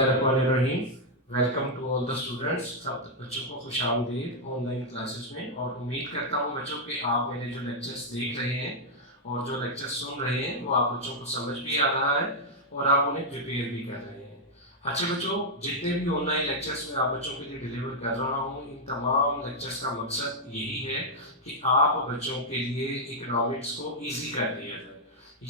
बिस्मिल्लाहिर्रहमानिर्रहीम। Welcome to all the students. सब बच्चों को खुशामदीद ऑनलाइन क्लासेस में। और उम्मीद करता हूँ बच्चों कि आप मेरे जो लेक्चर्स देख रहे हैं और जो लेक्चर्स सुन रहे हैं वो आप बच्चों को समझ भी आ रहा है और आप उन्हें प्रिपेयर भी कर रहे हैं। अच्छा बच्चों, जितने भी ऑनलाइन लेक्चर्स में आप बच्चों के लिए डिलीवर कर रहा हूँ, इन तमाम लेक्चर्स का मकसद यही है कि आप बच्चों के लिए इकोनॉमिक्स को ईजी कर दिया जाए।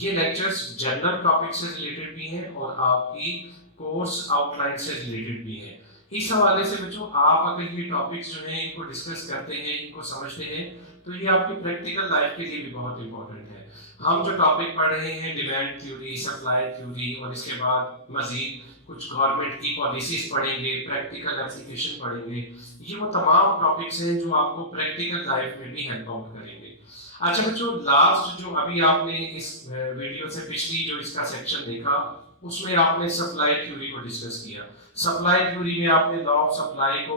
ये लेक्चर्स जनरल टॉपिक से रिलेटेड भी हैं और आपकी कोर्स आउटलाइन से रिलेटेड भी है। इस हवाले से बच्चों, आप अगर ये टॉपिक्स जो हैं इनको डिस्कस करते हैं, इनको समझते हैं, तो ये आपकी प्रैक्टिकल लाइफ के लिए भी बहुत इंपॉर्टेंट है। हम जो टॉपिक पढ़ रहे हैं, डिमांड थ्योरी, सप्लाई थ्योरी, और इसके बाद मजीद कुछ गवर्नमेंट की पॉलिसीज पढ़ेंगे, प्रैक्टिकल एप्लीकेशन पढ़ेंगे। ये वो तमाम टॉपिक्स हैं जो आपको प्रैक्टिकल लाइफ में भी हेल्प आउट करेंगे। अच्छा बच्चों, लास्ट जो अभी आपने इस वीडियो से पिछली जो इसका सेक्शन देखा, उसमें आपने सप्लाई थ्योरी को डिस्कस किया। सप्लाई थ्योरी में आपने लॉ ऑफ सप्लाई को,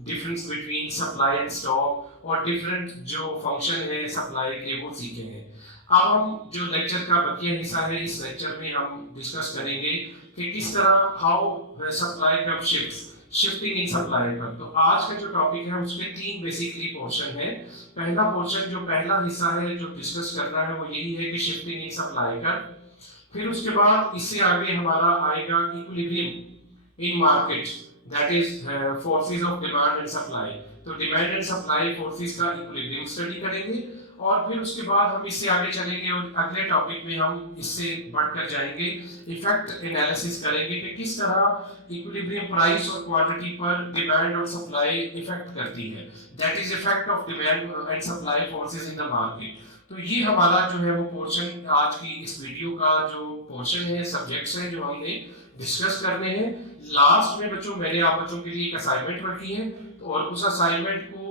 difference between supply and stock और डिफरेंट जो फंक्शन है सप्लाई के वो सीखे हैं। अब हम जो लेक्चर का बकिया हिस्सा है, इस लेक्चर में हम डिस्कस करेंगे कि किस तरह how supply curve shifting in supply पर। तो आज का जो टॉपिक है उसके तीन बेसिकली पोर्शन है। पहला पोर्शन, जो पहला हिस्सा है जो डिस्कस करना है, वो यही है कि शिफ्टिंग इन सप्लाई कर्व। फिर उसके बाद इससे आगे हमारा आएगा equilibrium in market, that is forces of demand and supply. तो डिमांड एंड सप्लाई फोर्सेस का इक्विलिब्रियम स्टडी करेंगे। और फिर उसके बाद हम इससे आगे चलेंगे और अगले टॉपिक में हम इससे बढ़कर जाएंगे, इफेक्ट एनालिसिस करेंगे कि किस तरह इक्विलिब्रियम प्राइस और क्वांटिटी पर डिमांड और सप्लाई इफेक्ट करती है, that is effect of demand and supply forces in the market. तो ये हमारा जो है वो पोर्शन, आज की इस वीडियो का जो पोर्शन है, सब्जेक्ट्स हैं जो हमने डिस्कस करने हैं। लास्ट में बच्चों मैंने आप बच्चों के लिए एक असाइनमेंट रखी है, तो और उस असाइनमेंट को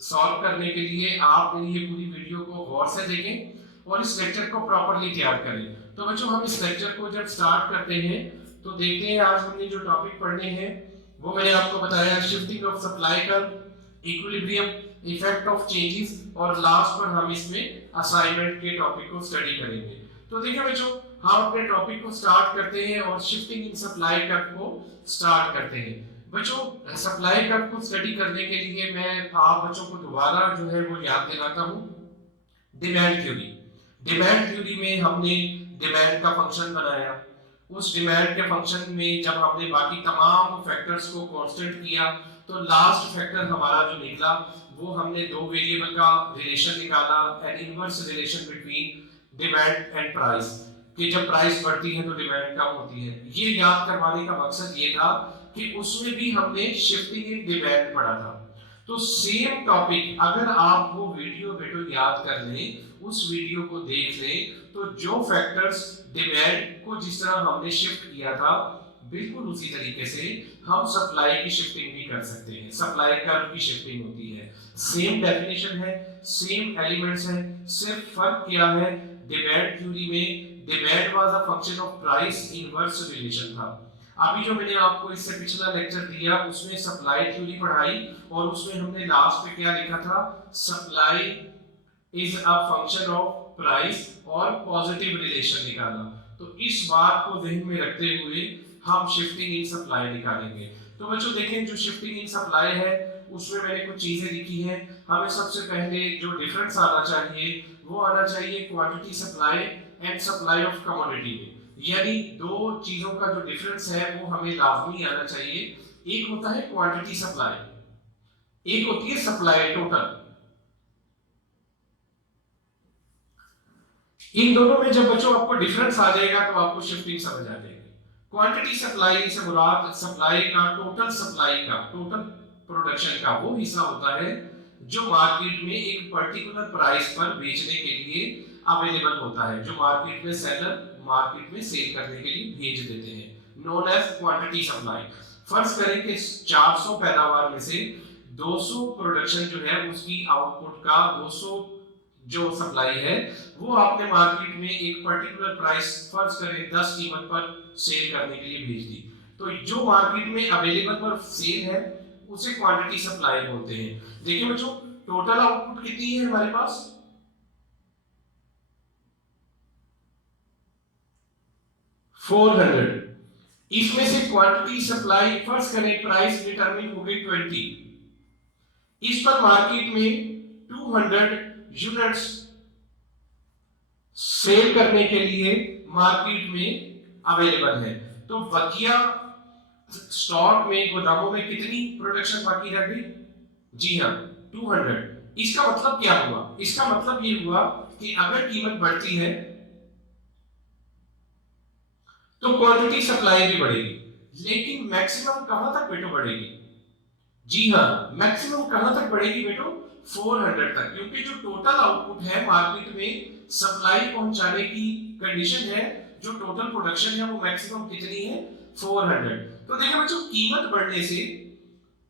सॉल्व करने के लिए आप मेरी ये पूरी वीडियो को गौर से देखें और इस लेक्चर को प्रॉपर्ली तैयार करें। तो बच्चों, हम इस लेक्चर को जब स्टार्ट करते हैं तो देखते हैं आज हमने जो टॉपिक पढ़ने हैं वो मैंने आपको बताया, shifting of supply curve, equilibrium, effect of changes, और लास्ट पर हम इसमें असाइनमेंट के टॉपिक को स्टडी करेंगे। तो देखिए बच्चों, हम अपने टॉपिक को स्टार्ट करते हैं और शिफ्टिंग इन सप्लाई कर्व को स्टार्ट करते हैं। बच्चों, सप्लाई कर्व को स्टडी करने के लिए मैं आप बच्चों को दोबारा जो है वो याद दिलाता हूँ डिमांड थ्योरी। डिमांड थ्योरी में हमने डिमांड का फंक्शन बनाया। उस डिमांड के फंक्शन में जब हमने बाकी तमाम फैक्टर्स को कांस्टेंट किया, तो लास्ट फैक्टर हमारा जो निकला वो हमने दो वेरिएबल का रिलेशन निकाला, N inverse relation between demand and price, कि जब प्राइस बढ़ती है तो डिमांड कम होती है। ये याद करवाने का मकसद ये था कि उसमें भी हमने शिफ्टिंग इन डिमांड पढ़ा था। तो सेम टॉपिक अगर आप वो वीडियो याद कर लें, उस वीडियो को देख लें, तो जो फैक्टर्स डिमांड को जिस तरह हमने शिफ्ट किया था, बिल्कुल उसी तरीके से हम सप्लाई की शिफ्टिंग भी कर सकते हैं। सप्लाई कर्व की शिफ्टिंग होती है, सेम डेफिनेशन है, सेम एलिमेंट्स हैं, सिर्फ फर्क क्या है, डिमांड थ्योरी में demand was a function of price inverse relation था। अभी जो मैंने आपको इससे पिछला लेक्चर दिया उसमें सप्लाई थ्योरी पढ़ाई और उसमें हमने लास्ट में क्या लिखा था, supply is a function of price और पॉजिटिव रिलेशन निकाला। तो इस बात को ध्यान में रखते हुए हम शिफ्टिंग इन सप्लाई निकालेंगे। तो बच्चों देखें, जो शिफ्टिंग इन सप्लाई है उसमें मैंने कुछ चीजें लिखी हैं। हमें सबसे पहले जो डिफरेंस आना चाहिए वो आना चाहिए quantity supply and supply of commodity में। यानी दो चीजों का जो डिफरेंस है वो हमें लाजमी आना चाहिए। एक होता है क्वांटिटी सप्लाई, एक होती है सप्लाई टोटल। इन दोनों में जब बच्चों आपको डिफरेंस आ जाएगा तो आपको शिफ्टिंग समझ आ जाएगी। क्वांटिटी सप्लाई से मुराद सप्लाई का, टोटल सप्लाई का, टोटल प्रोडक्शन का वो हिस्सा होता है जो मार्केट में एक पर्टिकुलर प्राइस पर बेचने के लिए अवेलेबल होता है, जो मार्केट में सेलर मार्केट में सेल करने के लिए भेज देते हैं, नोन एज क्वांटिटी सप्लाई। फर्ज करें कि 400 पैदावार में से 200 प्रोडक्शन जो है उसकी आउटपुट का 200 जो सप्लाई है वो आपने मार्केट में एक पर्टिकुलर प्राइस, फर्ज करें 10 कीमत पर सेल करने के लिए भेज दी। तो जो मार्केट में अवेलेबल पर सेल है उसे क्वांटिटी सप्लाई बोलते हैं। देखिए बच्चों, टोटल आउटपुट कितनी है हमारे पास, 400। इसमें से क्वांटिटी सप्लाई, फर्स्ट करें प्राइस डिटरमिन हो गई 20, इस पर मार्केट में 200 यूनिट्स सेल करने के लिए मार्केट में अवेलेबल है। तो बकिया स्टॉक में, गोदामों में कितनी प्रोडक्शन बाकी रह गई? जी हाँ, 200। इसका मतलब क्या हुआ? इसका मतलब ये हुआ कि अगर कीमत बढ़ती है तो क्वांटिटी सप्लाई भी बढ़ेगी, लेकिन मैक्सिमम कहां तक बेटो बढ़ेगी? जी हाँ, मैक्सिमम कहां तक बढ़ेगी बेटो? 400 तक, क्योंकि जो टोटल आउटपुट है मार्केट में सप्लाई पहुंचाने की कंडीशन है, जो टोटल प्रोडक्शन है वो मैक्सिमम कितनी है? 400। तो देखिए बच्चों, कीमत बढ़ने से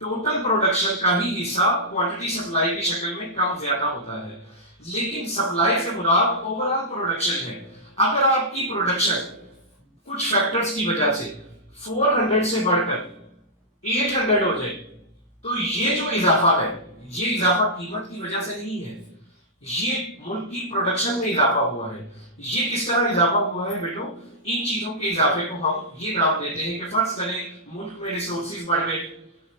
टोटल प्रोडक्शन का ही हिस्सा क्वांटिटी सप्लाई की शक्ल में कम ज्यादा होता है, लेकिन सप्लाई से मुराद ओवरऑल प्रोडक्शन है। अगर आपकी प्रोडक्शन कुछ फैक्टर्स की वजह से 400 से बढ़कर 800 हो जाए, तो ये जो इजाफा है, ये इजाफा कीमत की वजह से नहीं है, ये मुल्क की प्रोडक्शन में इजाफा हुआ है। ये किस तरह इजाफा हुआ है बेटो? इन चीजों के इजाफे को हम ये नाम देते हैं कि फर्ज करें मुल्क में रिसोर्सेज बढ़ गए,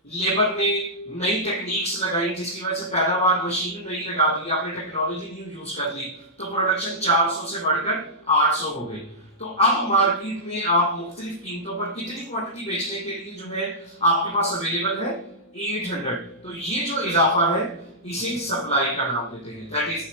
लेबर ने नई टेक्निक्स लगाई जिसकी वजह से पैदावार, मशीन नई लगा दी, आपने टेक्नोलॉजी न्यू यूज कर ली, तो प्रोडक्शन 400 से बढ़कर 800 हो गई। तो अब मार्केट में आप मुख्तलिफ कीमतों पर कितनी क्वांटिटी बेचने के लिए जो है आपके पास अवेलेबल है? 800। तो ये जो इजाफा है इसे सप्लाई का नाम देते हैं, that is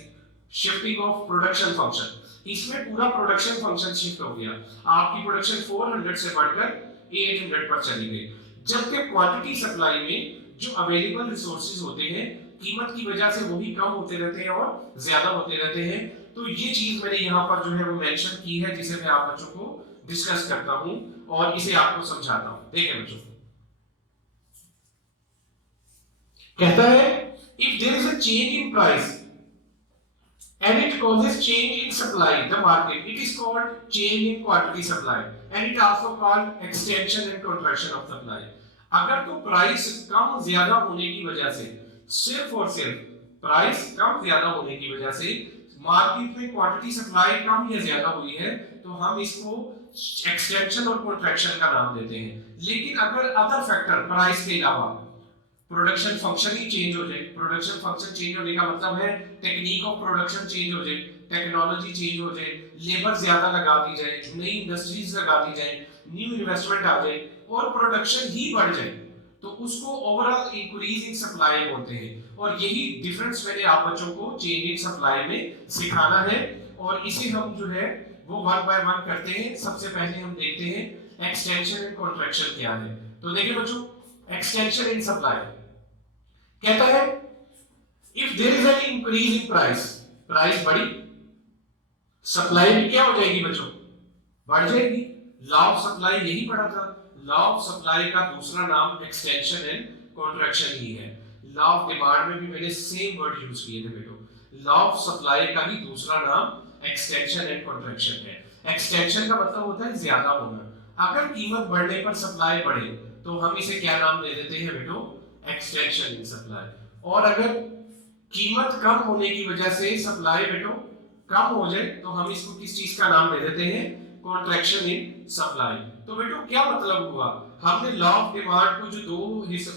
shifting of production function. इसमें पूरा प्रोडक्शन फंक्शन शिफ्ट हो गया, आपकी प्रोडक्शन 400 से बढ़कर 800 पर चली गई। जबकि क्वांटिटी सप्लाई में जो अवेलेबल रिसोर्सेज होते हैं कीमत की वजह से वो भी कम होते रहते हैं और ज्यादा होते रहते हैं। तो ये चीज मैंने यहाँ पर जो है वो मेंशन की है, जिसे मैं आप बच्चों को डिस्कस करता हूँ और इसे आपको समझाता हूँ। देखिए बच्चों, कहता है if there is a change in price and it causes change in supply the market, it is called change in quantity supply and it also called extension and contraction of supply। अगर तो price कम ज्यादा होने की वजह से, सिर्फ और सिर्फ प्राइस कम ज्यादा होने की वजह से मार्केट में क्वांटिटी सप्लाई कम या ज्यादा हुई है, तो हम इसको एक्सटेंशन और कॉन्ट्रैक्शन का नाम देते हैं। लेकिन अगर अदर फैक्टर प्राइस के अलावा प्रोडक्शन फंक्शन ही चेंज हो जाए, प्रोडक्शन फंक्शन चेंज होने का मतलब है टेक्निक ऑफ प्रोडक्शन चेंज हो जाए, टेक्नोलॉजी चेंज हो जाए, लेबर ज्यादा लगा दी जाए, नई इंडस्ट्रीज लगा दी जाए, न्यू इन्वेस्टमेंट आ जाए और प्रोडक्शन ही बढ़ जाए, तो उसको ओवरऑल इंक्रीज इन सप्लाई बोलते हैं। और यही डिफरेंस मैंने आप बच्चों को चेंज इन सप्लाई में सिखाना है और इसे हम जो है वो वन बाय वन करते हैं। सबसे पहले हम देखते हैं एक्सटेंशन एंड कॉन्ट्रैक्शन क्या है। तो देखिए बच्चों, एक्सटेंशन इन सप्लाई कहता है if there is an increase in price, price बढ़ी, सप्लाई भी क्या हो जाएगी बच्चों? बढ़ जाएगी। लॉ ऑफ सप्लाई यही पढ़ा था, लॉ ऑफ सप्लाई का दूसरा नाम एक्सटेंशन एंड कॉन्ट्रैक्शन ही है। लॉ ऑफ डिमांड में भी मैंने सेम वर्ड यूज किए थे बेटो, लॉ ऑफ सप्लाई का ही दूसरा नाम एक्सटेंशन एंड कॉन्ट्रैक्शन है। एक्सटेंशन का मतलब होता है ज्यादा होना, अगर कीमत बढ़ने पर सप्लाई बढ़े तो हम इसे क्या नाम दे देते हैं बेटो? Extension in supply. और अगर कीमत कम होने की वजह से सप्लाई बेटो कम हो जाए तो हम इसको किस चीज का नाम दे देते हैं? Contraction in supply. तो बेटो क्या मतलब हुआ? हमने लॉ ऑफ डिमांड को जो दो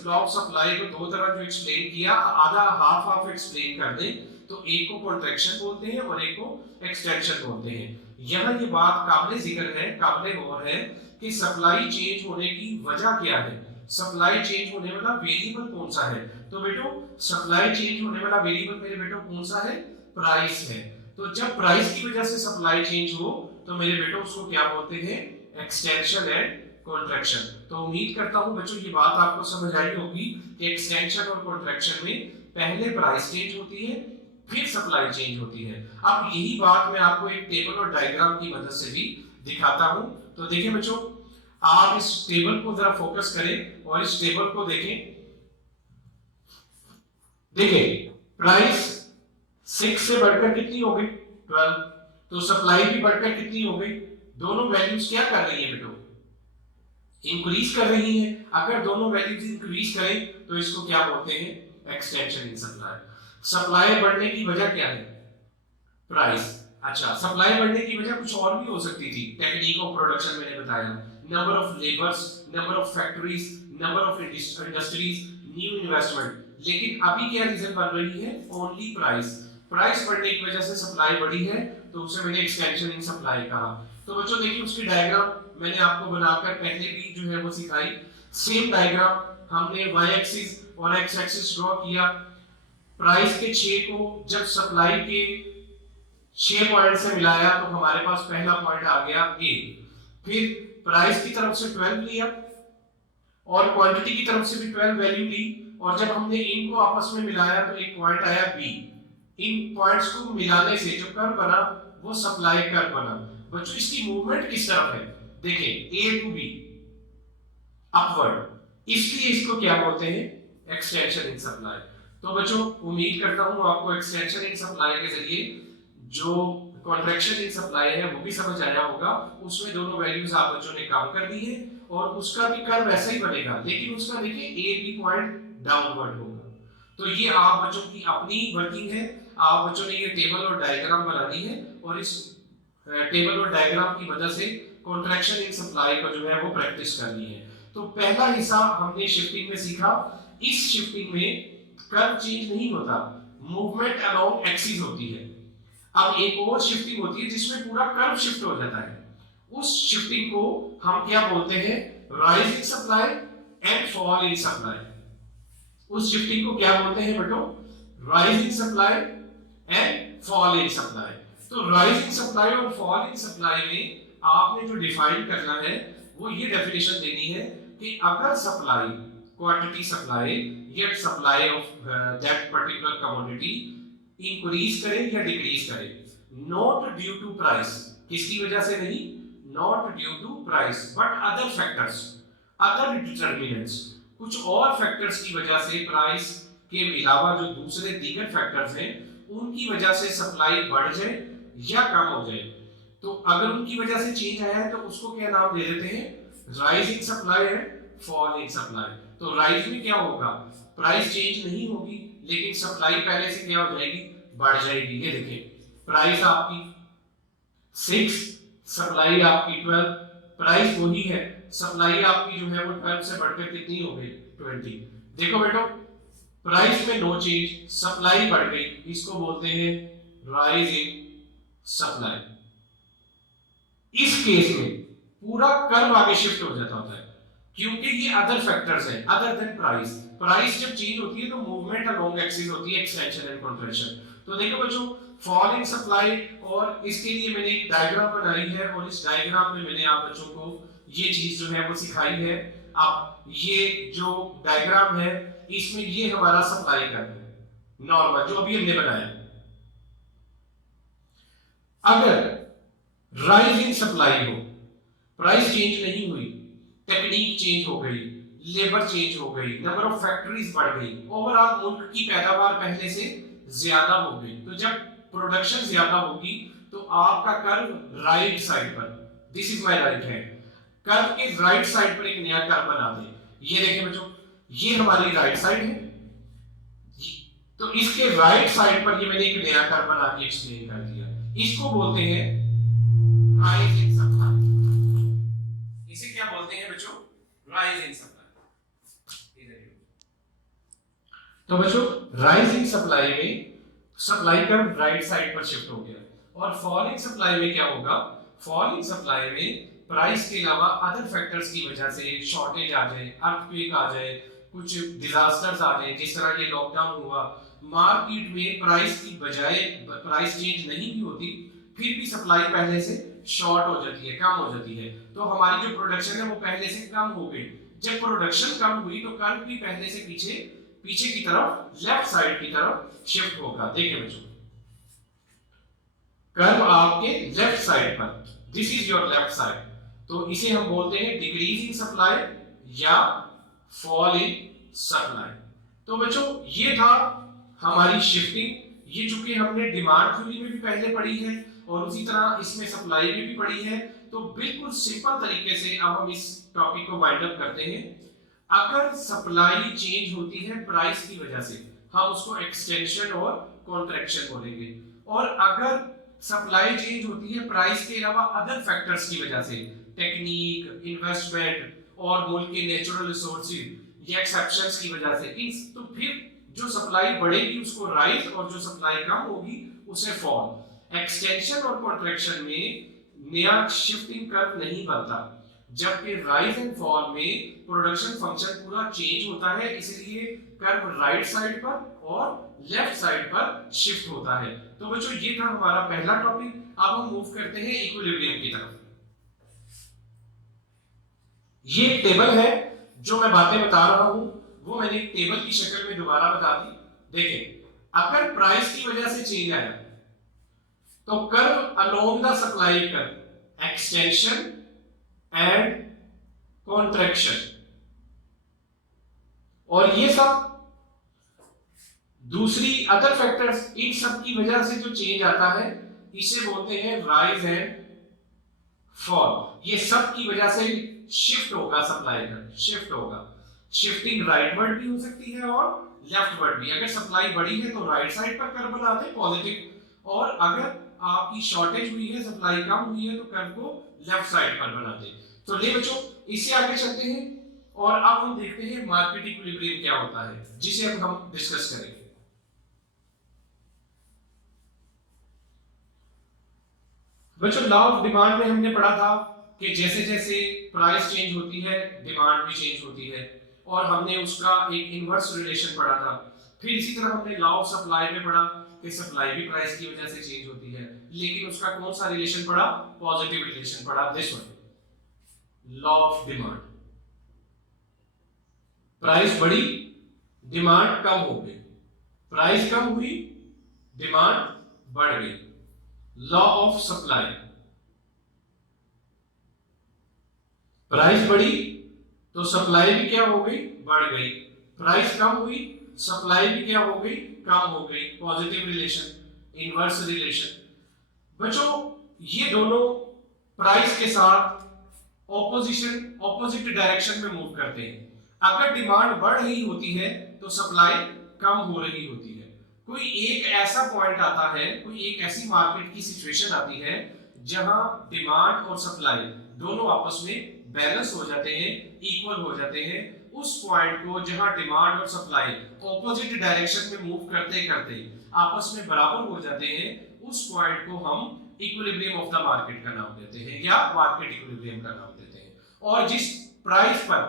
लॉ ऑफ सप्लाई को दो तरह जो एक्सप्लेन किया, आधा हाफ हाफ एक्सप्लेन कर दें तो एक को कॉन्ट्रैक्शन बोलते हैं और एक को एक्सटेंशन बोलते हैं। यहाँ ये बात काबिल जिक्र है, काबिल गौर है कि सप्लाई चेंज होने की वजह क्या है, सप्लाई चेंज होने वाला वेरिएबल कौन सा है। तो बेटो सप्लाई चेंज होने वाला वेरिएबल मेरे बेटो कौन सा है? प्राइस है। तो जब प्राइस की वजह से सप्लाई चेंज हो तो मेरे बेटो उसको क्या बोलते हैं? Extension and contraction. तो उम्मीद करता हूं बच्चों ये बात आपको समझ आई होगी कि एक्सटेंशन और कॉन्ट्रैक्शन में पहले प्राइस चेंज होती है फिर सप्लाई चेंज होती है। अब यही बात मैं आपको एक टेबल और डायग्राम की मदद से भी दिखाता हूं। तो देखिए बच्चों, आप इस टेबल को जरा फोकस करें और इस टेबल को देखें। देखिए प्राइस 6 से बढ़कर कितनी हो गई? 12। तो सप्लाई भी बढ़कर कितनी हो गई? दोनों वैल्यूज क्या कर रही है बेटो? इंक्रीज कर रही है। अगर दोनों वैल्यूज इंक्रीज करें तो इसको क्या बोलते हैं? Extension in supply. सप्लाई बढ़ने की वजह क्या है? प्राइस। अच्छा, सप्लाई बढ़ने की वजह कुछ और भी हो सकती थी, टेक्निक ऑफ प्रोडक्शन मैंने बताया, number of labours, number of factories, number of industries, new investment. लेकिन अभी क्या रीजन बन रही है? Only price. प्राइस बढ़ने की वजह से सप्लाई बढ़ी है, तो उसे मैंने एक्सटेंशन इन सप्लाई कहा। तो बच्चों देखिए उसकी डायग्राम मैंने आपको बनाकर पहले भी जो है वो सिखाई। सेम डायग्राम हमने y एक्सिस और x एक्सिस ड्रॉ किया। प्राइस के 6 को जब सप्लाई के 6 पॉइंट से मिलाया तो हमारे पास पहला पॉइंट आ गया A। फिर प्राइस की तरफ से 12 लिया और क्वांटिटी की तरफ से भी 12 वैल्यू ली, और जब हमने इनको आपस में मिलाया तो एक पॉइंट आया B। इन पॉइंट्स को मिलाने से जो कर्व बना वो सप्लाई कर्व बना। बच्चों इसकी मूवमेंट किस तरफ है? देखिए A टू B अपवर्ड, इसलिए इसको क्या बोलते हैं? Extension in supply. तो बच्चों उम्मीद करता हूं आपको एक्सटेंशन इन सप्लाई के जरिए जो कॉन्ट्रैक्शन इन सप्लाई है वो भी समझ आया होगा। उसमें दोनों वैल्यूज आप बच्चों ने काम कर दी है और उसका भी कर्व वैसा ही बनेगा, लेकिन उसका देखिए ए बी पॉइंट डाउनवर्ड होगा। तो ये आप बच्चों की अपनी वर्किंग है, आप बच्चों ने ये टेबल और डायग्राम बनानी है और इस टेबल और डायग्राम की मदद से कॉन्ट्रैक्शन इन सप्लाई को जो है वो प्रैक्टिस करनी है। तो पहला हिस्सा हमने शिफ्टिंग में सीखा। इस शिफ्टिंग में कर्व चेंज नहीं होता, मूवमेंट अलोंग एक्सिस होती है। अब एक और शिफ्टिंग होती है जिसमें पूरा कर्व शिफ्ट हो जाता है। उस शिफ्टिंग को हम क्या बोलते हैं? Rise in supply and fall in supply. उस शिफ्टिंग को क्या बोलते हैं बेटो? Rise in supply and fall in supply. तो राइज इन सप्लाई और फॉल इन सप्लाई में आपने जो डिफाइन करना है वो ये डेफिनेशन देनी है कि अगर सप्लाई क्वांटिटी सप्लाई या supply of that particular commodity increase करे या डिक्रीज करे, नॉट ड्यू टू प्राइस, किसकी वजह से नहीं, not due to price but other factors, other determinants, कुछ और फैक्टर्स की वजह से, प्राइस के अलावा जो दूसरे दीगर फैक्टर्स हैं उनकी वजह से सप्लाई बढ़ जाए या कम हो जाए, तो अगर उनकी वजह से चेंज आया है तो उसको क्या नाम दे देते हैं? Rise in supply and fall in supply. तो राइज में क्या होगा? प्राइस चेंज नहीं होगी लेकिन सप्लाई पहले से क्या हो जाएगी? बढ़ जाएगी। ये देखिए प्राइस आपकी 6, सप्लाई आपकी 12, प्राइस वही है, सप्लाई आपकी जो है वो 12 से बढ़कर कितनी हो गई? 20। देखो बेटो प्राइस में नो चेंज, सप्लाई बढ़ गई, इसको बोलते हैं राइज इन सप्लाई। इस केस में पूरा कर्व आगे शिफ्ट हो जाता होता है क्योंकि ये अदर फैक्टर्स हैं अदर देन प्राइस। प्राइस जब चेंज होती है तो मूवमेंट अलोंग एक्सिस होती है, एक्सटेंशन एंड कॉन्ट्रैक्शन। तो देखो बच्चों फॉल इन सप्लाई, और इसके लिए मैंने एक डायग्राम बनाई है और इस डायग्राम में मैंने आप बच्चों को ये चीज जो है वो सिखाई है। अब ये जो डायग्राम है इसमें ये हमारा सप्लाई कर्व है नॉर्मल जो अभी हमने बनाया। अगर राइज इन सप्लाई हो, प्राइस चेंज नहीं हुई, टेक्निक चेंज हो गई, लेबर चेंज हो गई, नंबर ऑफ फैक्ट्रीज बढ़ गई, ओवरऑल मुल्क की पैदावार पहले से ज्यादा हो गई, तो जब प्रोडक्शन ज्यादा होगी तो आपका कर्व राइट साइड पर, this is my right hand, curve के राइट साइड पर एक नया कर्व बना दे। ये देखें बच्चों ये हमारी राइट साइड है, तो इसके राइट साइड पर ये मैंने एक नया कर्व बना के एक्सप्लेन कर दिया। इसको बोलते हैं राइज इन सप्लाई। इसे क्या बोलते हैं बच्चों? Rise in supply. तो बच्चों राइज इन सप्लाई में सप्लाई कर्व राइट साइड पर शिफ्ट हो गया, और फॉल इन सप्लाई में क्या होगा? फॉल इन सप्लाई में प्राइस के अलावा अदर फैक्टर्स की वजह से शॉर्टेज आ जाए, अर्थक्वेक आ जाए, कुछ डिजास्टर्स आ जाए, जिस तरह ये लॉकडाउन हुआ, मार्केट में प्राइस की बजाय प्राइस चेंज नहीं भी होती फिर भी सप्लाई पहले से शॉर्ट हो जाती है, कम हो जाती है, तो हमारी जो प्रोडक्शन है वो पहले से कम हो गई। जब प्रोडक्शन कम हुई तो कर्व भी पहले से पीछे की तरफ लेफ्ट साइड की तरफ शिफ्ट होगा। देखिए बच्चों कर्व आपके लेफ्ट साइड पर, this is your left side, तो इसे हम बोलते हैं डिक्रीज इन सप्लाई या फॉल इन सप्लाई। तो बच्चों ये था हमारी शिफ्टिंग, ये चूंकि हमने डिमांड थ्योरी में भी पहले पढ़ी है और उसी तरह इसमें सप्लाई में भी पढ़ी है, तो बिल्कुल सिंपल तरीके से अब हम इस टॉपिक को वाइंड अप करते हैं। अगर सप्लाई चेंज होती है प्राइस की वजह से हम उसको एक्सटेंशन और कॉन्ट्रैक्शन बोलेंगे, और अगर सप्लाई चेंज होती है प्राइस के अलावा अदर फैक्टर्स की वजह से टेक्निक, इन्वेस्टमेंट और मुल्क के नेचुरल रिसोर्सेज या एक्सेप्शंस की वजह से इन तो फिर जो सप्लाई बढ़ेगी उसको राइज और जो सप्लाई कम होगी उसे फॉल। एक्सटेंशन और कॉन्ट्रैक्शन में नया शिफ्टिंग कर्व नहीं बनता, जबकि राइज एंड फॉल में प्रोडक्शन फंक्शन पूरा चेंज होता है, इसलिए कर्व राइट साइड पर और लेफ्ट साइड पर शिफ्ट होता है। तो बच्चों ये था हमारा पहला टॉपिक। अब हम मूव करते हैं इक्विलिब्रियम की तरफ। ये एक टेबल है जो मैं बातें बता रहा हूं वो मैंने एक टेबल की शक्ल में दोबारा बता दी। देखें, अगर प्राइस की वजह से चेंज आया तो curve along the supply curve extension and contraction, और ये सब दूसरी अदर फैक्टर्स, इन सब की वजह से जो चेंज आता है इसे बोलते हैं राइज एंड फॉल। ये सब की वजह से शिफ्ट होगा, सप्लाई का शिफ्ट होगा। शिफ्टिंग राइटवर्ड भी हो सकती है और लेफ्टवर्ड भी। अगर सप्लाई बढ़ी है तो राइट साइड पर कर्व बनाते हैं पॉजिटिव, और अगर आपकी शॉर्टेज हुई है, सप्लाई कम हुई है, तो कर्व को लेफ्ट साइड पर बनाते हैं। तो ले बच्चों, इससे आगे चलते हैं और अब हम देखते हैं मार्केट इक्विलिब्रियम क्या होता है, जिसे अब हम डिस्कस करेंगे। बच्चों, लॉ ऑफ डिमांड में हमने पढ़ा था कि जैसे जैसे प्राइस चेंज होती है डिमांड भी चेंज होती है, और हमने उसका एक इनवर्स रिलेशन पढ़ा था। फिर इसी तरह हमने लॉ ऑफ सप्लाई में पढ़ा कि सप्लाई भी प्राइस की वजह से चेंज होती है, लेकिन उसका कौन सा रिलेशन पढ़ा? पॉजिटिव रिलेशन पढ़ा, this one, law of demand. Price बढ़ी, डिमांड कम हो गई, प्राइस कम हुई, डिमांड बढ़ गई। लॉ ऑफ सप्लाई, प्राइस बढ़ी तो सप्लाई भी क्या हो गई? बढ़ गई। प्राइस कम हुई, सप्लाई भी क्या हो गई? कम हो गई। Positive relation, inverse relation. बच्चों, ये दोनों प्राइस के साथ ऑपोजिट डायरेक्शन में मूव करते हैं। अगर डिमांड बढ़ रही होती है तो सप्लाई कम हो रही होती है। कोई एक ऐसा पॉइंट आता है, कोई एक ऐसी मार्केट की सिचुएशन आती है जहां डिमांड और सप्लाई दोनों आपस में बैलेंस हो जाते हैं, इक्वल हो जाते हैं। उस पॉइंट को जहां डिमांड और सप्लाई ऑपोजिट डायरेक्शन में मूव करते करते आपस में बराबर हो जाते हैं, उस पॉइंट को हम इक्विलिब्रियम ऑफ द मार्केट का नाम देते हैं या मार्केट इक्विलिब्रियम का नाम देते हैं। और जिस प्राइस पर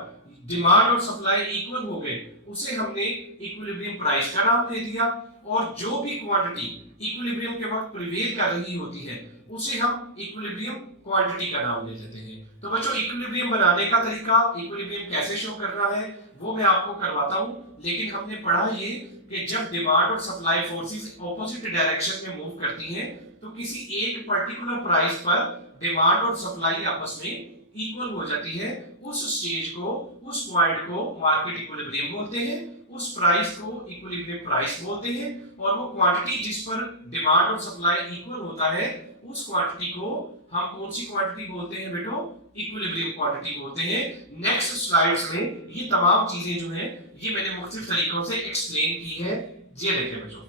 डिमांड और सप्लाई इक्वल हो गए उसे हमने इक्विलिब्रियम प्राइस का नाम दे दिया, और जो भी क्वांटिटी इक्विलिब्रियम के वक्त प्रिवेल कर रही होती है उसे हम इक्विलिब्रियम क्वांटिटी का नाम दे देते हैं। तो बच्चों, इक्विलिब्रियम बनाने का तरीका, इक्विलिब्रियम कैसे शो करना है वो मैं आपको करवाता हूं, लेकिन हमने पढ़ा ये कि जब डिमांड और सप्लाई फोर्सेस ऑपोजिट डायरेक्शन में मूव करती हैं तो किसी एक पर्टिकुलर प्राइस पर डिमांड और सप्लाई आपस में इक्वल हो जाती है। उस स्टेज को, उस पॉइंट को मार्केट इक्विलिब्रियम बोलते हैं, उस प्राइस को इक्विलिब्रियम प्राइस बोलते हैं, और वो क्वांटिटी जिस पर डिमांड और सप्लाई इक्वल होता है उस क्वांटिटी को हम कौन सी क्वांटिटी बोलते हैं बेटो? इक्विलिब्रियम क्वांटिटी बोलते हैं। नेक्स्ट स्लाइड्स में ये तमाम चीजें जो हैं ये मैंने मुख्तलिफ तरीकों से एक्सप्लेन की है। ये देखें बच्चों,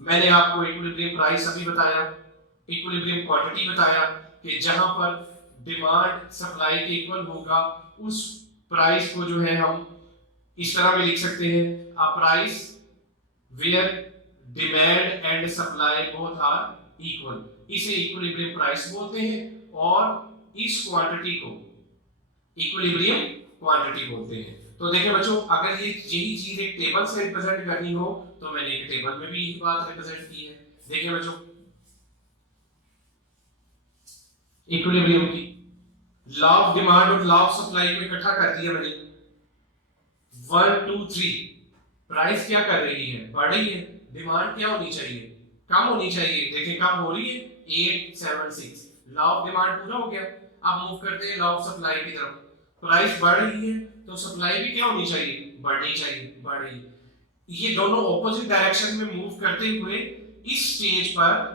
मैंने आपको इक्विलिब्रियम प्राइस अभी बताया, इक्विलिब्रियम क्वांटिटी बताया कि जहां पर डिमांड सप्लाई के इक्वल होगा उस प्राइस को जो है हम इस तरह भी लिख सकते हैं, a price where demand and supply both are equal, इसे इक्विलिब्रियम प्राइस बोलते हैं। और इस क्वांटिटी को इक्विलिब्रियम क्वांटिटी बोलते हैं। तो देखें बच्चों, अगर ये यही चीज एक टेबल से रिप्रेजेंट करनी हो तो मैंने एक टेबल में भी यही बात रिप्रेजेंट की है। देखिए बच्चों, इक्विलिब्रियम की लॉ ऑफ डिमांड और लॉ ऑफ सप्लाई को इकट्ठा कर दिया मैंने। 1 2 3 प्राइस क्या कर रही है? बढ़ रही है। डिमांड क्या होनी चाहिए? कम होनी चाहिए। देखें कम हो रही है, 8 7 6, लॉ ऑफ डिमांड पूरा हो गया। अब मूव करते हैं लॉ ऑफ सप्लाई की तरफ। प्राइस बढ़ रही है तो सप्लाई भी क्या होनी चाहिए? बढ़नी चाहिए, बढ़ रही है। ये दोनों ऑपोजिट डायरेक्शन में मूव करते हुए इस स्टेज पर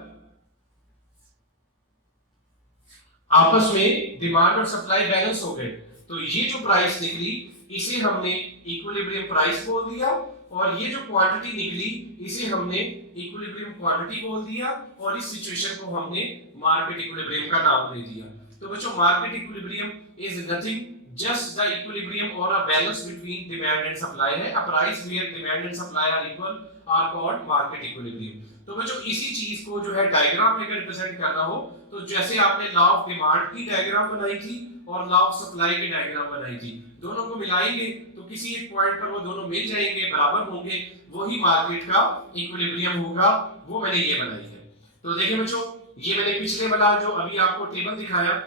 आपस में डिमांड और सप्लाई बैलेंस हो गए। तो ये जो प्राइस निकली इसे हमने इक्विलिब्रियम प्राइस बोल दिया, और ये जो क्वांटिटी निकली इसे हमने इक्विलिब्रियम क्वांटिटी बोल दिया, और इस सिचुएशन को हमने मार्केट इक्विलिब्रियम का नाम दे दिया। तो बच्चों, market equilibrium is nothing just the equilibrium or a balance between demand and supply है. A price where demand and supply are equal are called market equilibrium. तो बच्चों इसी चीज को जो है डायग्राम में रिप्रेजेंट करना हो तो जैसे आपने लॉ ऑफ डिमांड की डायग्राम बनाई थी और लॉ ऑफ सप्लाई की डायग्राम बनाई थी, दोनों को मिलाएंगे तो किसी एक पॉइंट पर वो दोनों मिल जाएंगे, बराबर होंगे, वही मार्केट का इक्विलिब्रियम होगा, वो मैंने ये बनाई है. तो देखिए बच्चों, ये मैंने पिछले वाला जो अभी आपको टेबल दिखाया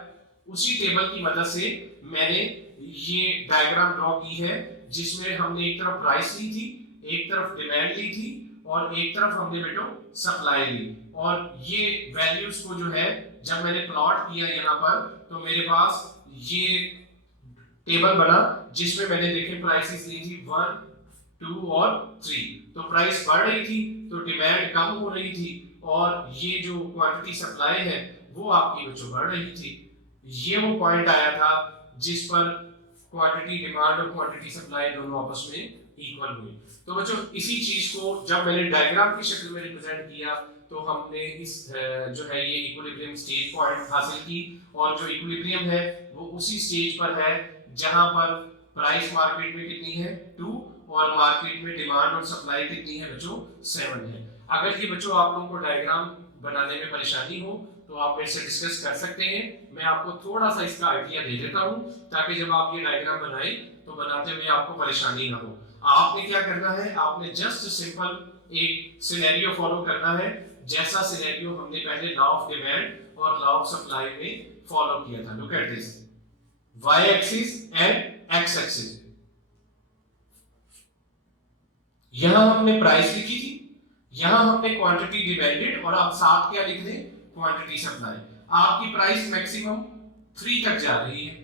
उसी टेबल की मदद से मैंने ये डायग्राम ड्रॉ की है, जिसमें हमने एक तरफ प्राइस ली थी, एक तरफ डिमांड ली थी और एक तरफ हमने बेटो सप्लाई ली. और ये वैल्यूज को जो है जब मैंने प्लॉट किया यहाँ पर तो मेरे पास ये टेबल बना जिसमें मैंने देखे प्राइसेस ली थी 1, 2 और 3. तो प्राइस बढ़ रही थी तो डिमांड कम हो रही थी और ये जो क्वांटिटी सप्लाई है वो आपकी बच्चों बढ़ रही थी. ये वो पॉइंट आया था जिस पर क्वांटिटी डिमांड और क्वांटिटी सप्लाई दोनों आपस में इक्वल हुई. तो बच्चों इसी चीज को जब मैंने डायग्राम की शक्ल में रिप्रेजेंट किया तो हमने इस जो है ये इक्विलिब्रियम स्टेज पॉइंट हासिल की. और जो इक्विलिब्रियम है वो उसी स्टेज पर है जहां पर प्राइस मार्केट में कितनी है 2 और मार्केट में डिमांड और सप्लाई कितनी है बच्चों 7 है. अगर ये बच्चों आप लोगों को डायग्राम बनाने में परेशानी हो तो आप मेरे से डिस्कस कर सकते हैं. मैं आपको थोड़ा सा इसका आइडिया दे देता हूं ताकि जब आप ये डायग्राम बनाएं तो बनाते हुए आपको परेशानी ना हो. आपने क्या करना है, आपने जस्ट सिंपल एक सिनेरियो फॉलो करना है जैसा सिनेरियो हमने पहले लॉ ऑफ डिमांड और लॉ ऑफ सप्लाई में फॉलो किया था. Look at this, y axis and x axis. यहां हमने प्राइस लिखी थी, यहां हमने क्वांटिटी डिमांडेड और आप साथ क्या लिख दें क्वांटिटी सप्लाई. आपकी प्राइस मैक्सिमम 3 तक जा रही है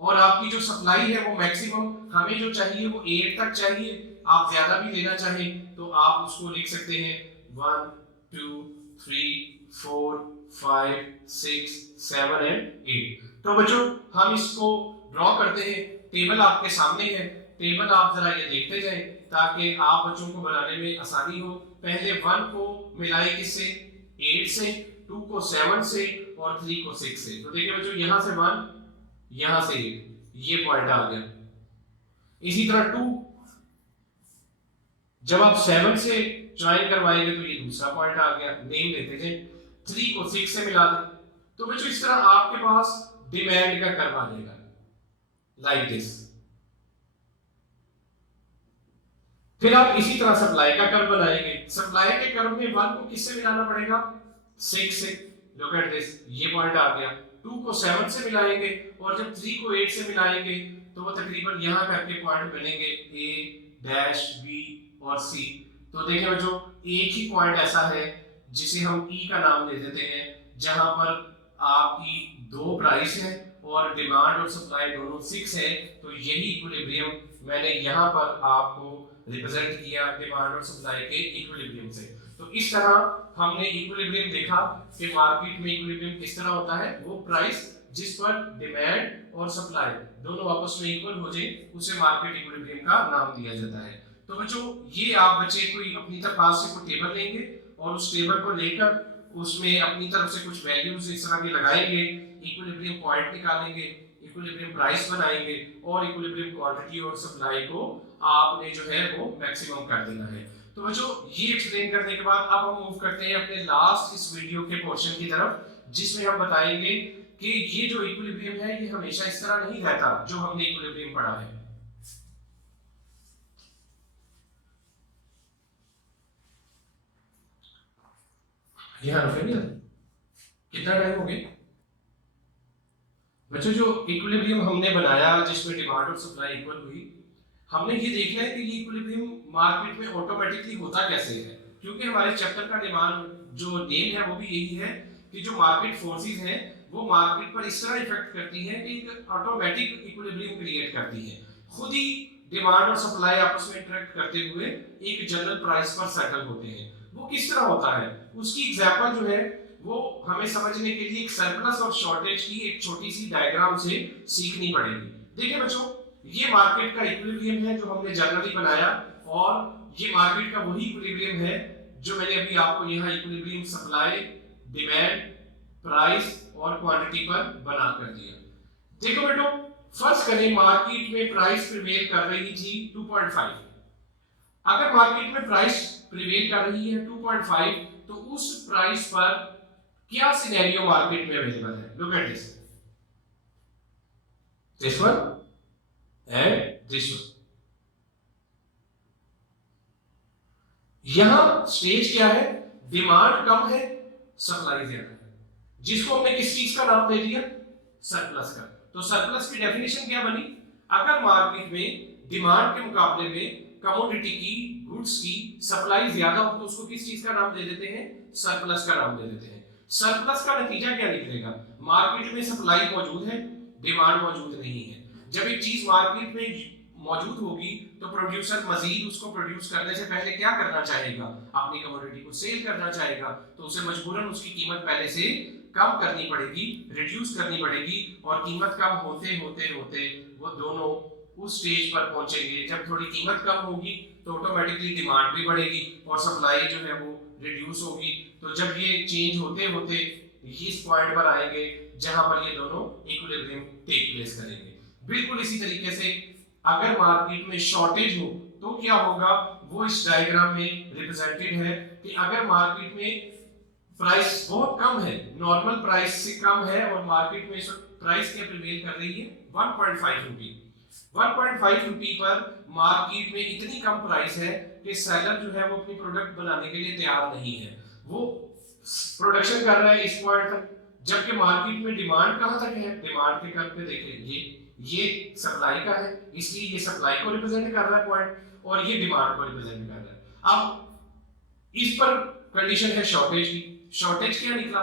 और आपकी जो सप्लाई है वो मैक्सिमम हमें जो चाहिए वो 8 तक चाहिए. आप ज्यादा भी लेना चाहें तो आप उसको लिख सकते हैं 1, 2, 3, 4, 5, 6, 7 एंड 8. तो बच्चों हम इसको ड्रॉ करते हैं. टेबल आपके सामने है, टेबल आप जरा ये देखते जाएं ताकि आप बच्चों को बनाने में आसानी हो. पहले 1 को मिलाएं किससे 8 से, 2 को 7 से और 3 को 6 से. तो देखिए बच्चों यहां से 1, यहां से 8, ये पॉइंट आ गया. इसी तरह 2 जब आप 7 से ज्वाइन करवाएंगे तो ये दूसरा पॉइंट आ गया. नेम देते थे. 3 को 6 से मिला दें. तो बच्चों इस तरह आपके पास डिमांड का कर्व आ जाएगा लाइक दिस. फिर आप इसी तरह सप्लाई का कर्व बनाएंगे. सप्लाई के कर्व में 1 को किससे मिलाना पड़ेगा 6 से. लुक एट दिस, ये पॉइंट आ गया. 2 को 7 से मिलाएंगे और जब 3 को 8 से मिलाएंगे तो वो तकरीबन यहां करके पॉइंट बनेंगे A डैश B और C. तो देखिए बच्चों एक ही पॉइंट ऐसा है जिसे हम E का नाम दे देते हैं जहां पर आपकी 2 प्राइस है और डिमांड और सप्लाई दोनों 6 है. तो यही इक्विलिब्रियम मैंने यहां पर आपको रिप्रेजेंट किया डिमांड और सप्लाई के इक्विलिब्रियम से. तो इस तरह हमने इक्विलिब्रियम देखा कि मार्केट में इक्विलिब्रियम किस तरह होता है. वो प्राइस जिस पर डिमांड और सप्लाई दोनों आपस में इक्वल हो जाए उसे मार्केट इक्विलिब्रियम का नाम दिया जाता है. तो बच्चों ये आप बच्चे कोई अपनी तरफ से कोई टेबल लेंगे और उस टेबल को लेकर उसमें अपनी तरफ से कुछ वैल्यूज इस तरह के लगाएंगे, इक्विलिब्रियम पॉइंट निकालेंगे, इक्विलिब्रियम प्राइस बनाएंगे और इक्विलिब्रियम क्वांटिटी और सप्लाई को आपने जो है वो मैक्सिमम कर देना है. तो बच्चों ये एक्सप्लेन करने के बाद अब हम मूव करते हैं अपने लास्ट इस वीडियो के पोर्शन की तरफ जिसमें हम बताएंगे कि ये जो इक्विलिब्रियम है ये हमेशा इस तरह नहीं रहता जो हमने इक्विलिब्रियम पढ़ा है. यहाँ रुकेंगे कितना टाइम हो गया बच्चों. जो इक्विलिब्रियम हमने बनाया जिसमें डिमांड और सप्लाई इक्वल हुई, हमने ये देखना है कि ये इक्विलिब्रियम मार्केट में ऑटोमेटिकली होता कैसे है. क्योंकि हमारे चैप्टर का डिमांड जो नेम है वो भी यही है कि जो मार्केट फोर्सेस हैं वो मार्केट पर इस तरह इफेक्ट करती हैं कि एक ऑटोमेटिक इक्विलिब्रियम क्रिएट करती हैं. खुद ही डिमांड और सप्लाई आपस में इंटरेक्ट करते हुए एक जनरल प्राइस पर सेटल होते हैं. वो किस तरह होता है उसकी एग्जांपल जो है वो हमें समझने के लिए एक सरप्लस और शॉर्टेज की एक छोटी सी डायग्राम से सीखनी पड़ेगी. देखिए बच्चों ये मार्केट का इक्विलिब्रियम है जो हमने जनरली बनाया और ये मार्केट का वही इक्विलिब्रियम है जो मैंने अभी आपको यहाँ इक्विलिब्रियम सप्लाई डिमांड प्राइस और क्वांटिटी पर बना कर दिया. देखो बेटो फर्स्ट करें मार्केट में प्राइस प्रिवेल कर रही थी 2.5, अगर मार्केट में प्राइस प्रिवेल कर रही है 2.5 तो उस प्राइस पर क्या सिनेरियो मार्केट में अवेलेबल है? Look at this one and this one. यहां स्टेज क्या है? डिमांड कम है, सप्लाई ज्यादा है, जिसको हमने किस चीज का नाम दे दिया? सरप्लस का। तो सरप्लस की डेफिनेशन क्या बनी? अगर मार्केट में डिमांड के मुकाबले में कमोडिटी की, गुड्स की सप्लाई ज्यादा हो तो उसको किस चीज का नाम दे देते हैं? सरप्लस का नाम दे देते हैं। सरप्लस का नतीजा क्या निकलेगा? मार्केट में सप्लाई मौजूद है, डिमांड मौजूद नहीं है। जब एक चीज मार्केट में मौजूद होगी तो प्रोड्यूसर मजीद उसको प्रोड्यूस करने से पहले क्या करना चाहेगा? अपनी कमोडिटी को सेल करना चाहेगा, तो उसे मजबूरन उसकी कीमत पहले से कम करनी पड़ेगी, रिड्यूस करनी पड़ेगी, और कीमत कम होते होते होते वो दोनों उस स्टेज पर पहुंचेंगे जब थोड़ी कीमत कम होगी तो ऑटोमेटिकली डिमांड भी बढ़ेगी और सप्लाई जो है वो रिड्यूस होगी। तो जब ये चेंज होते होते इस पॉइंट पर आएंगे जहां पर ये दोनों इक्विलिब्रियम टेक प्लेस करेंगे। बिल्कुल इसी तरीके से अगर मार्केट में शॉर्टेज हो तो क्या होगा? वो इस डायग्राम में रिप्रेजेंटेड है कि अगर मार्केट में प्राइस बहुत कम है, नॉर्मल प्राइस से कम है, और मार्केट में प्राइस क्या प्रिवेल कर रही है? 1.5 रुपी। 1.5 रुपी पर मार्केट में इतनी कम प्राइस है कि सेलर जो है वो अपनी प्रोडक्ट बनाने के लिए तैयार नहीं है, वो प्रोडक्शन कर रहा है इस पॉइंट तक, जबकि मार्केट में डिमांड कहां तक है? डिमांड के कर्व पे देखिए, ये सप्लाई का है, इसलिए ये सप्लाई को रिप्रेजेंट कर रहा है पॉइंट, और ये डिमांड को रिप्रेजेंट कर रहा है। अब इस पर कंडीशन है शॉर्टेज की। शॉर्टेज क्या निकला?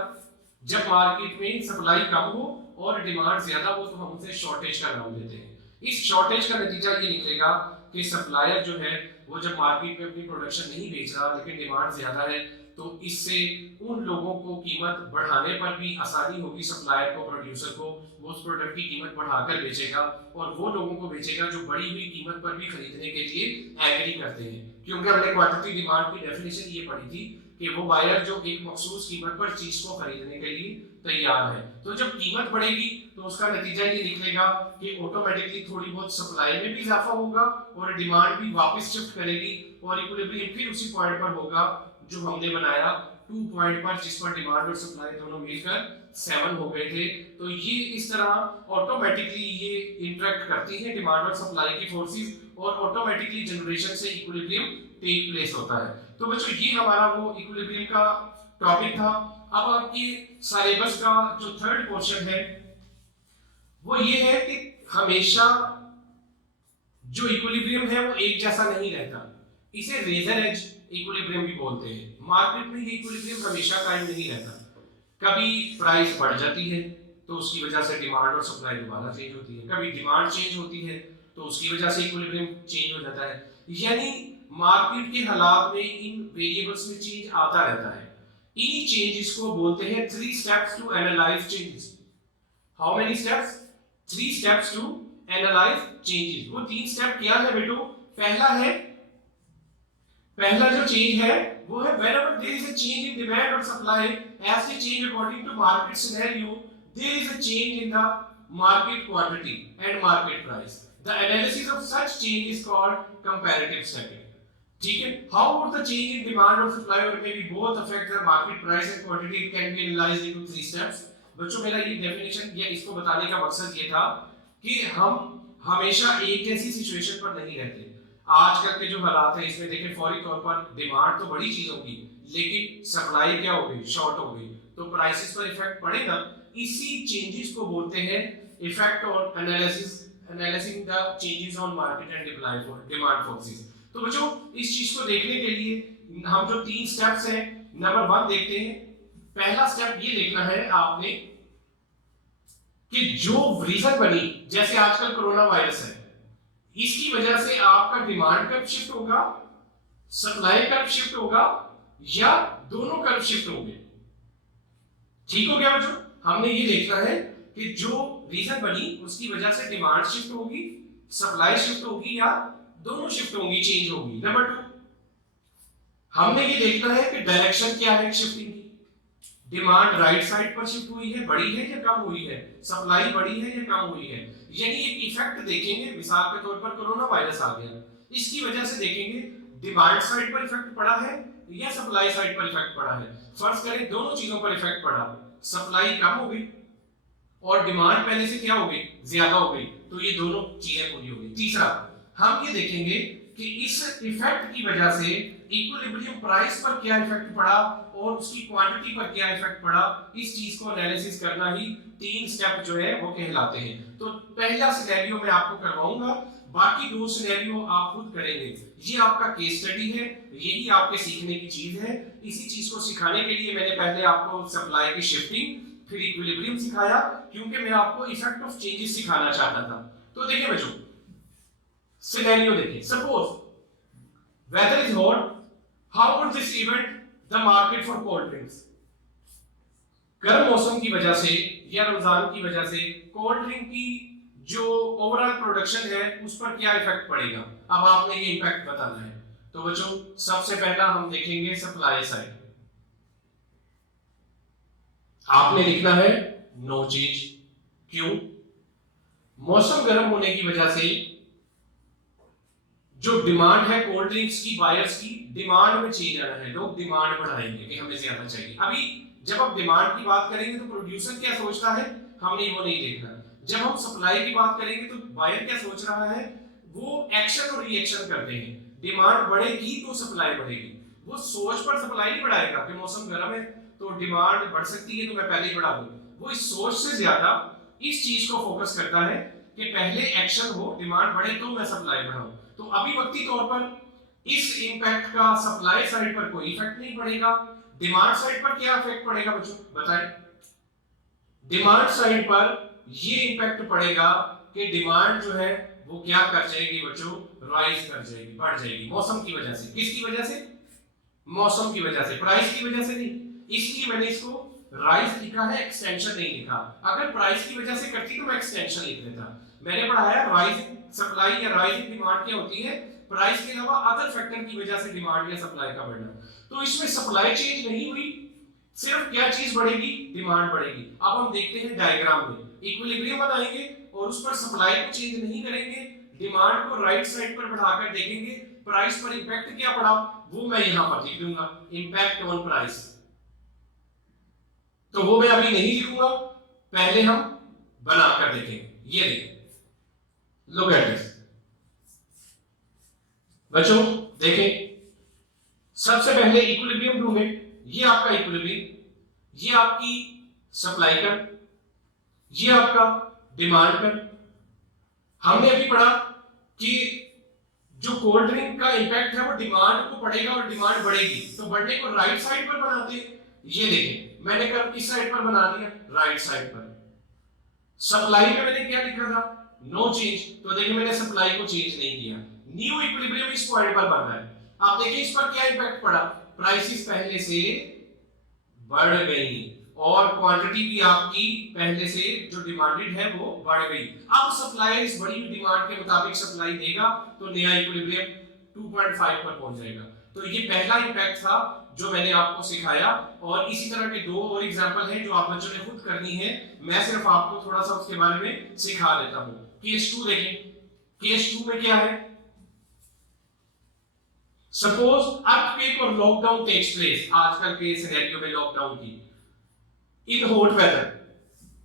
जब मार्केट में सप्लाई कम हो और डिमांड ज्यादा हो तो हम उसे शॉर्टेज का नाम देते हैं। इस शॉर्टेज का नतीजा ये निकलेगा कि सप्लायर जो है वो जब मार्केट में अपनी प्रोडक्शन नहीं बेच रहा लेकिन डिमांड ज्यादा है, तो इससे उन लोगों को कीमत बढ़ाने पर भी आसानी होगी, सप्लायर को, प्रोड्यूसर को, वो उस प्रोडक्ट की कीमत बढ़ाकर बेचेगा, और वो लोगों को बेचेगा जो बढ़ी हुई कीमत पर भी खरीदने के लिए एग्री करते हैं। क्योंकि हमने क्वांटिटी डिमांड की डेफिनेशन ये पढ़ी थी कि वो बायर जो एक मखसूस कीमत पर चीज को खरीदने के लिए तैयार है। तो जब कीमत बढ़ेगी तो उसका नतीजा ये निकलेगा कि ऑटोमेटिकली थोड़ी बहुत सप्लाई में भी इजाफा होगा और डिमांड भी वापस शिफ्ट करेगी, और इक्विलिब्रियम फिर उसी पॉइंट पर होगा जो हमने बनाया 2 पॉइंट पर, जिस पर डिमांड और सप्लाई दोनों मिलकर 7 हो गए थे। तो ये इस तरह ऑटोमेटिकली ये इंटरेक्ट करती है डिमांड और सप्लाई की फोर्सेस, और ऑटोमेटिकली जनरेशन से इक्विलिब्रियम टेक प्लेस होता है। तो बच्चों ये हमारा वो इक्विलिब्रियम का टॉपिक था। अब आपकी सिलेबस का जो थर्ड पोर्शन है वो ये है कि हमेशा जो इक्विलिब्रियम है वो एक जैसा नहीं रहता, इसे रेजर एज इक्विलिब्रियम भी बोलते हैं। मार्केट में ये इक्विलिब्रियम हमेशा कायम नहीं रहता, कभी प्राइस बढ़ जाती है तो उसकी वजह से डिमांड और सप्लाई दोबारा चेंज होती है, कभी डिमांड चेंज होती है तो उसकी वजह से इक्विलिब्रियम चेंज हो जाता है। यानी मार्केट के हालात में इन वेरिएबल्स में चेंज आता रहता है। इन्हीं चेंजेस को बोलते हैं 3 steps to analyse changes. How many steps? 3 steps to analyse changes. वो 3 स्टेप क्या है बेटो? पहला जो चेंज है वो है whenever there is a change in demand or supply as they change according to market scenario, there is a change in the market quantity and market price. The analysis of such change is called comparative study. ठीक है? How would the change in demand or supply or maybe both affect the market price and quantity? It can be analyzed into 3 steps. बच्चों मेरा ये definition या इसको बताने का मकसद ये था कि हम हमेशा एक ऐसी सिचुएशन पर नहीं रहते। आजकल के जो हालात हैं इसमें देखें, फौरी तौर पर डिमांड तो बड़ी चीज होगी लेकिन सप्लाई क्या हो गई? शॉर्ट हो गई, तो प्राइसेस पर इफेक्ट पड़ेगा। इसी चेंजेस को बोलते हैं इफेक्ट और analysing the changes on market and demand forces. तो बच्चों इस चीज को देखने के लिए हम जो 3 स्टेप्स हैं, नंबर 1 देखते हैं। पहला स्टेप ये देखना है आपने कि जो रीजन बनी, जैसे आजकल कोरोना वायरस है, इसकी वजह से आपका डिमांड कर्व शिफ्ट होगा, सप्लाई कर्व शिफ्ट होगा, या दोनों कर्व शिफ्ट होंगे। ठीक हो गया बच्चों? हमने ये देखना है कि जो रीजन बनी उसकी वजह से डिमांड शिफ्ट होगी, सप्लाई शिफ्ट होगी, या दोनों शिफ्ट होंगी, चेंज होगी। नंबर 2 हमने ये देखना है कि डायरेक्शन क्या है शिफ्टिंग की। डिमांड राइट साइड पर शिफ्ट हुई है, बढ़ी है या कम हुई है, सप्लाई बढ़ी है या कम हुई है। यानी एक इफेक्ट देखेंगे, मिसाल के तौर पर कोरोना वायरस आ गया, इसकी वजह से देखेंगे डिमांड साइड पर इफेक्ट पड़ा है या सप्लाई साइड पर इफेक्ट पड़ा है। फर्ज करें दोनों चीजों पर इफेक्ट पड़ा, सप्लाई कम हो गई और डिमांड पहले से क्या हो गई, ज्यादा हो गई, तो ये दोनों चीजें पूरी हो गई। तीसरा हम ये देखेंगे कि इस इफेक्ट की वजह से इक्विलिब्रियम प्राइस पर क्या इफेक्ट पड़ा और उसकी क्वांटिटी पर क्या इफेक्ट पड़ा। इस चीज को एनालिसिस करना ही 3 स्टेप जो है वो कहलाते हैं। तो पहला सिनेरियो मैं आपको करवाऊंगा, बाकी 2 सिनेरियो आप खुद करेंगे। ये आपका केस स्टडी है, यही आपके सीखने की चीज है। इसी चीज को सिखाने के लिए मैंने पहले आपको सप्लाई की शिफ्टिंग फिर इक्विलिब्रियम सिखाया, क्योंकि मैं आपको इफेक्ट ऑफ चेंजेस सिखाना चाहता था। तो देखिए बच्चों, सिनेरियो देखिए, suppose weather is hot, how would this event the market for cold drinks? गर्म मौसम की वजह से या रमजान की वजह से कोल्ड ड्रिंक की जो ओवरऑल प्रोडक्शन है उस पर क्या इफेक्ट पड़ेगा। अब आपने ये इम्पैक्ट बताना है। तो बच्चों सबसे पहला हम देखेंगे सप्लाई साइड। आपने लिखना है नो चेंज। क्यों? मौसम गर्म होने की वजह से जो डिमांड है कोल्ड ड्रिंक्स की, बायर्स की डिमांड में चेंज आना है, लोग डिमांड बढ़ाएंगे कि हमें ज्यादा चाहिए। अभी जब आप डिमांड की बात करेंगे तो प्रोड्यूसर क्या सोचता है, हमने वो नहीं देखना। जब हम सप्लाई की बात करेंगे तो बायर क्या सोच रहा है, वो एक्शन और रिएक्शन करते हैं। डिमांड बढ़ेगी तो सप्लाई बढ़ेगी, वो सोच पर सप्लाई नहीं बढ़ाएगा कि मौसम गर्म है तो डिमांड बढ़ सकती है तो मैं पहले ही बढ़ा दूं। वो इस सोच से ज्यादा इस चीज को फोकस करता है कि पहले एक्शन हो, डिमांड बढ़े तो मैं सप्लाई बढ़ाऊं। तो अभी वक्ती तौर पर इस इंपैक्ट का सप्लाई साइड पर कोई इफेक्ट नहीं पड़ेगा। डिमांड साइड पर क्या इफेक्ट पड़ेगा बच्चों बताएं। डिमांड साइड पर ये इंपैक्ट पड़ेगा कि डिमांड जो है वो क्या कर जाएगी बच्चों, राइज कर जाएगी, बढ़ जाएगी मौसम की वजह से। किसकी वजह से? मौसम की वजह से, प्राइस की वजह से नहीं। इसलिए मैंने इसको राइज लिखा है, एक्सटेंशन नहीं लिखा। अगर प्राइस की वजह से करती तो मैं एक्सटेंशन लिख देता। मैंने पढ़ाया राइजिंग सप्लाई या राइजिंग डिमांड क्या होती है, प्राइस के अलावा अदर फैक्टर की वजह से डिमांड या सप्लाई का बढ़ना। तो इसमें सप्लाई चेंज नहीं हुई, सिर्फ क्या चीज बढ़ेगी, डिमांड बढ़ेगी। अब हम देखते हैं डायग्राम में, इक्विलिब्रियम बनाएंगे और उस पर सप्लाई को चेंज नहीं करेंगे, डिमांड को राइट साइड पर बढ़ाकर देखेंगे प्राइस पर इंपैक्ट क्या पड़ा, वो मैं यहां पर लिख दूंगा, इंपैक्ट ऑन प्राइस। तो वो मैं अभी नहीं लिखूंगा, पहले हम बनाकर देखेंगे। ये देखिए, लुक एट दिस बच्चों, देखें सबसे पहले इक्विलिब्रियम ढूंढे। ये आपका इक्विलिब्रियम, ये आपकी सप्लाई कर, ये आपका डिमांड कर। हमने अभी पढ़ा कि जो कोल्ड ड्रिंक का इंपैक्ट है वो डिमांड को पड़ेगा और डिमांड बढ़ेगी, तो बढ़ने को राइट साइड पर बनाते। ये देखें मैंने कर किस साइड पर बना दिया, राइट साइड पर। सप्लाई में मैंने क्या लिखा था, नो चेंज, तो देखिए मैंने सप्लाई को चेंज नहीं किया। न्यू इक्विलिब्रियम इस पॉइंट पर बन रहा है। आप देखिए इस पर क्या इंपैक्ट पड़ा, प्राइसेस पहले से बढ़ गई और क्वांटिटी भी आपकी पहले से जो डिमांडेड है वो बढ़ गई। अब सप्लाई इस बढ़ी हुई डिमांड के मुताबिक सप्लाई देगा तो नया इक्विलिब्रियम 2.5 पर पहुंच जाएगा। तो ये पहला इंपैक्ट था जो मैंने आपको सिखाया, और इसी तरह के 2 और एग्जांपल हैं जो आप बच्चों ने खुद करनी है। मैं सिर्फ आपको थोड़ा सा उसके बारे में सिखा देता हूं। केस 2 देखें, केस 2 में क्या है, सपोज अर्थक्वेक और लॉकडाउन टेक्स प्लेस, आजकल के सिनेरियो में लॉकडाउन की, इन हॉट वेदर,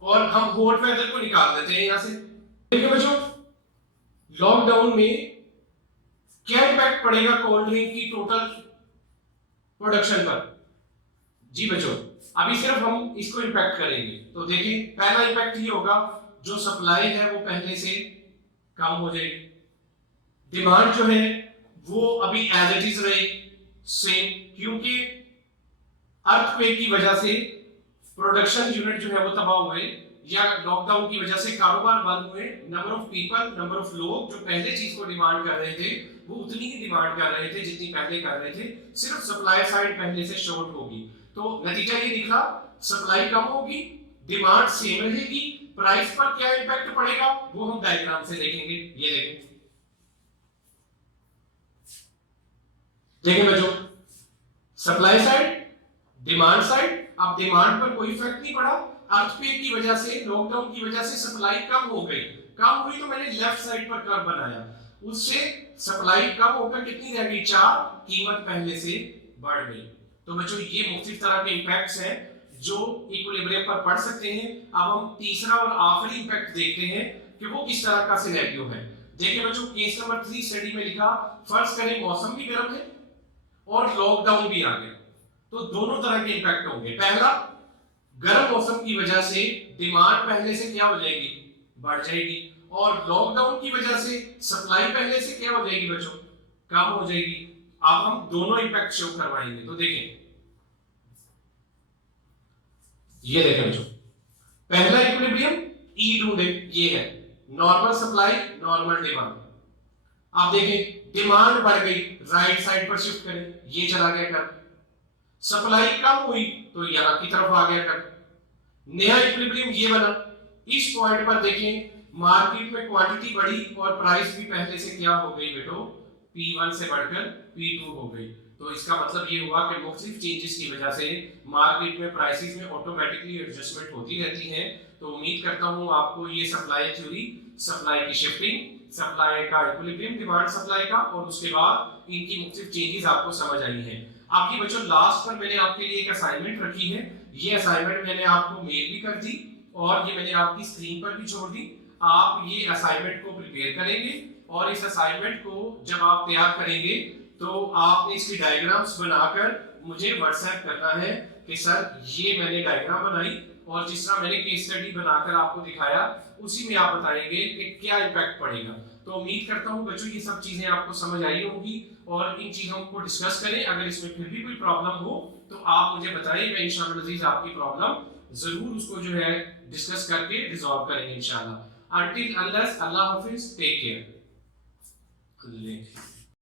और हम हॉट वेदर को निकाल देते हैं यहां से। देखिए बच्चों, लॉकडाउन में क्या इंपैक्ट पड़ेगा कोल्ड ड्रिंक की टोटल प्रोडक्शन पर। जी बच्चों, अभी सिर्फ हम इसको इंपैक्ट करेंगे। तो देखिए पहला इंपैक्ट ये होगा, जो सप्लाई है वो पहले से कम हो जाएगी, डिमांड जो है वो अभी एज इट इज रहेगी सेम, क्योंकि अर्थक्वेक की वजह से प्रोडक्शन यूनिट जो है वो तबाह हुए, या लॉकडाउन की वजह से कारोबार बंद हुए। Number of people, number of लोग जो पहले चीज को डिमांड कर रहे थे वो उतनी ही डिमांड कर रहे थे जितनी पहले कर रहे थे, सिर्फ सप्लाई साइड पहले से शॉर्ट होगी। तो नतीजा ये निकला, सप्लाई कम होगी, डिमांड सेम रहेगी, प्राइस पर क्या इंपैक्ट पड़ेगा वो हम डायग्राम से देखेंगे। ये देखें, देखिए बच्चों, सप्लाई साइड, डिमांड साइड, अब डिमांड पर कोई इफेक्ट नहीं पड़ा, अर्थक्वेक की वजह से, लॉकडाउन की वजह से सप्लाई कम हो गई, कम हुई तो मैंने लेफ्ट साइड पर कर्व बनाया, उससे सप्लाई कम होकर कितनी रह गई 4, कीमत पहले से बढ़ गई। तो बच्चों ये मुख्तलिफ तरह के इंपैक्ट्स हैं जो इक्विलिब्रियम पर पड़ सकते हैं। अब हम तीसरा और आखिरी इंपैक्ट देखते हैं कि वो किस तरह का सिनेरियो है। देखिए बच्चों केस नंबर 3 स्टडी में लिखा, फर्ज करें मौसम भी गर्म है और लॉकडाउन भी आ गया, तो दोनों तरह के इंपैक्ट होंगे। पहला, गर्म मौसम की वजह से डिमांड पहले से क्या हो जाएगी, बढ़ जाएगी, और लॉकडाउन की वजह से सप्लाई पहले से क्या हो जाएगी बच्चों, कम हो जाएगी। अब हम दोनों इंपैक्ट शो करवाएंगे। तो देखें, ये देखें बच्चों, पहला इक्विलिब्रियम ई ढूंढे, ये है नॉर्मल सप्लाई नॉर्मल डिमांड। आप देखें डिमांड बढ़ गई, राइट साइड पर शिफ्ट करें, ये चला गया कर, सप्लाई कम हुई तो यहां की तरफ आ गया कर, नया इक्विलिब्रियम ये बना। इस पॉइंट पर देखें मार्केट में क्वांटिटी बढ़ी और प्राइस भी पहले से क्या हो गई बेटो, P1 से बढ़कर P2 हो गई। तो इसका मतलब ये हुआ कि मुख्तलिफ चेंजेस की वजह से मार्केट में प्राइसेस में ऑटोमेटिकली एडजस्टमेंट होती रहती है। तो उम्मीद करता हूं आपको ये सप्लाई थ्योरी, सप्लाई की शिफ्टिंग, सप्लाई का इक्विलिब्रियम, डिमांड सप्लाई का, और उसके बाद इनकी मुख्तलिफ चेंजेस आपको समझ आई हैं। अब ये बच्चों लास्ट पर मैंने आपके लिए एक असाइनमेंट रखी है, ये असाइनमेंट मैंने आपको मेल भी कर दी और ये मैंने आपकी स्क्रीन पर भी छोड़ दी। आप ये असाइनमेंट को प्रिपेयर करेंगे और इस असाइनमेंट को जब आप तैयार करेंगे तो आपने इसकी डायग्राम्स बनाकर मुझे व्हाट्सएप करना है कि सर ये मैंने डायग्राम बनाई और जिस तरह मैंने केस स्टडी बनाकर आपको दिखाया उसी में आप बताएंगे कि क्या इम्पैक्ट पड़ेगा। तो उम्मीद करता हूँ बच्चों ये सब चीजें आपको समझ आई होंगी और इन चीजों को डिस्कस करें। अगर इसमें फिर भी कोई प्रॉब्लम हो तो आप मुझे बताइए, मैं इंशाअल्लाह अज़ीज़ आपकी प्रॉब्लम जरूर उसको जो है डिस्कस करके रिजॉल्व करेंगे इंशाअल्लाह। Until unless, Allah Hafiz, take care.